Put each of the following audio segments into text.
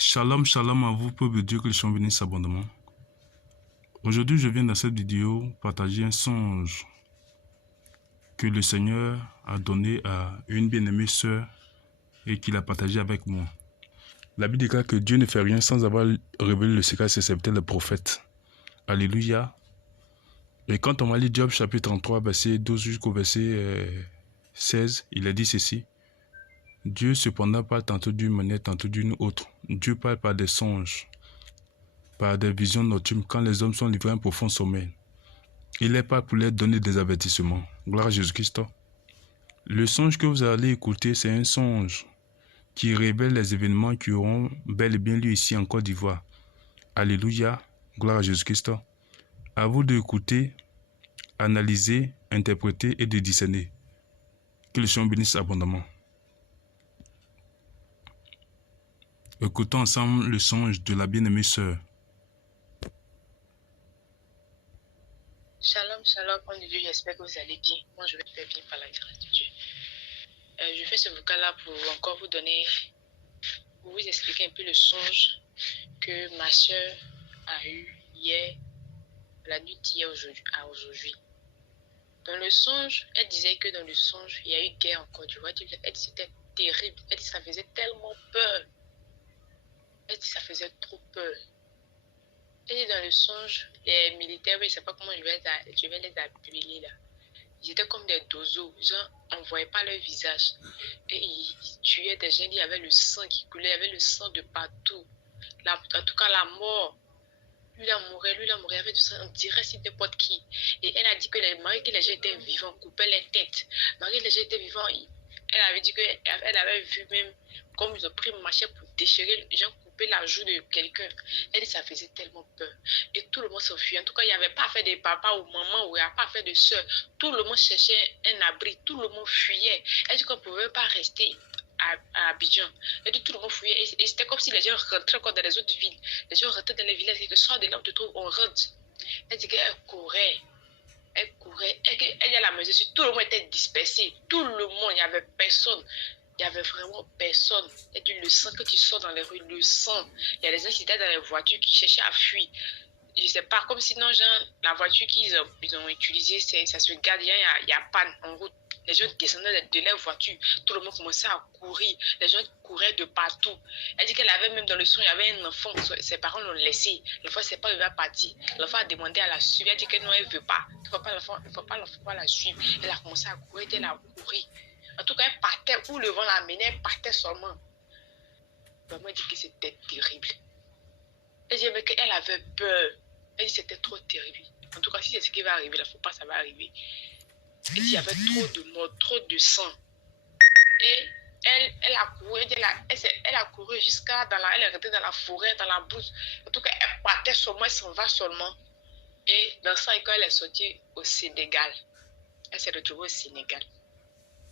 Shalom, shalom à vous, peuple de Dieu, que le Seigneur bénisse abondamment. Aujourd'hui, je viens dans cette vidéo partager un songe que le Seigneur a donné à une bien-aimée sœur et qu'il a partagé avec moi. La Bible déclare que Dieu ne fait rien sans avoir révélé le secret à ses serviteurs, les prophètes. Alléluia. Et quand on va lire Job chapitre 33, verset 12 jusqu'au verset 16, il a dit ceci. Dieu cependant parle tantôt d'une manière, tantôt d'une autre. Dieu parle par des songes, par des visions nocturnes, quand les hommes sont livrés à un profond sommeil. Il est parle pour leur donner des avertissements. Gloire à Jésus-Christ. Le songe que vous allez écouter, c'est un songe qui révèle les événements qui auront bel et bien lieu ici en Côte d'Ivoire. Alléluia. Gloire à Jésus-Christ. À vous d'écouter, analyser, interpréter et de discerner. Que le Seigneur bénisse abondamment. Écoutons ensemble le songe de la bien-aimée sœur. Shalom, shalom, homme de Dieu, j'espère que vous allez bien. Moi, je vais très bien par la grâce de Dieu. Je fais ce vocal-là pour encore pour vous expliquer un peu le songe que ma soeur a eu hier, la nuit d'hier à aujourd'hui. Dans le songe, elle disait que dans le songe, il y a eu guerre en Côte d'Ivoire. Elle dit que c'était terrible. Elle dit que ça faisait tellement peur. Elle dit que ça faisait trop peur. Elle dit dans le songe, les militaires, je ne sais pas comment je vais les appeler là. Ils étaient comme des dozos. On ne voyait pas leur visage. Et ils tuaient des gens. Il y avait le sang qui coulait. Il y avait le sang de partout. En tout cas, la mort. Lui, il a mouru. Il avait du sang. On dirait c'est n'importe qui. Et elle a dit que malgré que les gens étaient vivants, coupaient les têtes. Malgré que les gens étaient vivants, elle avait dit qu'elle avait vu même comme ils ont pris une machette pour déchirer les gens, couper la joue de quelqu'un. Elle dit que ça faisait tellement peur. Et tout le monde s'enfuit. En tout cas, il n'y avait pas affaire de papa ou maman, ou il n'y avait pas affaire de soeur. Tout le monde cherchait un abri. Tout le monde fuyait. Elle dit qu'on ne pouvait pas rester à Abidjan. Elle dit tout le monde fuyait. Et c'était comme si les gens rentraient encore dans les autres villes. Les gens rentraient dans les villages et que sort de là où tu trouves, on rentre. Elle dit qu'elle courait. Elle courait. Elle est à la maison. Tout le monde était dispersé. Tout le monde, il n'y avait personne. Il n'y avait vraiment personne. Elle dit le sang que tu sors dans les rues, le sang. Il y a des gens qui étaient dans les voitures qui cherchaient à fuir. Je ne sais pas, comme sinon, genre, la voiture qu'ils ont utilisée, ça se garde, il y a panne en route. Les gens descendaient de leur voiture. Tout le monde commençait à courir. Les gens couraient de partout. Elle dit qu'elle avait même dans le son, il y avait un enfant. Ses parents l'ont laissé. L'enfant, c'est pas, il va partir. L'enfant a demandé à la suivre. Elle dit que non, elle ne veut pas. Il ne faut pas l'enfant la suivre. Elle a commencé à courir. Elle a couru. En tout cas, elle partait où le vent l'amenait, elle partait seulement. Maman dit que c'était terrible. Elle dit qu'elle avait peur. Elle dit que c'était trop terrible. En tout cas, si c'est ce qui va arriver, il ne faut pas, ça va arriver. Elle dit qu'il y avait trop de morts, trop de sang. Et elle a couru, elle a couru jusqu'à elle est rentrée dans la forêt, dans la brousse. En tout cas, elle partait seulement, elle s'en va seulement. Et dans ça, quand elle est sortie au Sénégal, elle s'est retrouvée au Sénégal.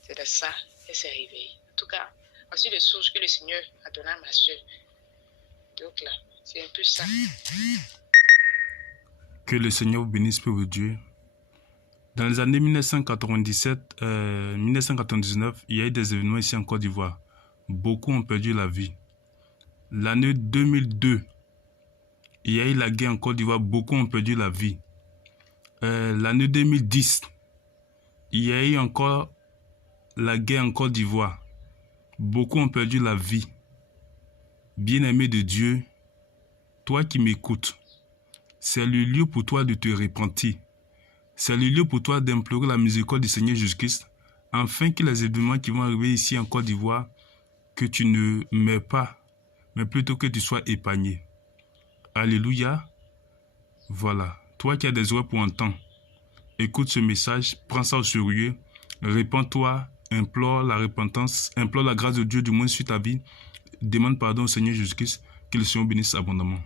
C'est de ça qu'elle s'est réveillée. En tout cas, voici le songe que le Seigneur a donné à ma soeur. Donc là, c'est un peu ça. Que le Seigneur vous bénisse, peuple de Dieu. Dans les années 1999, il y a eu des événements ici en Côte d'Ivoire. Beaucoup ont perdu la vie. L'année 2002, il y a eu la guerre en Côte d'Ivoire. Beaucoup ont perdu la vie. L'année 2010, il y a eu encore la guerre en Côte d'Ivoire. Beaucoup ont perdu la vie. Bien-aimé de Dieu, toi qui m'écoutes, c'est le lieu pour toi de te repentir. C'est le lieu pour toi d'implorer la miséricorde du Seigneur Jésus-Christ, afin que les événements qui vont arriver ici en Côte d'Ivoire, que tu ne meurs pas, mais plutôt que tu sois épargné. Alléluia. Voilà. Toi qui as des oreilles pour entendre, écoute ce message, prends ça au sérieux, répands-toi, implore la repentance, implore la grâce de Dieu du moins sur ta vie, demande pardon au Seigneur Jésus-Christ, que le Seigneur bénisse abondamment.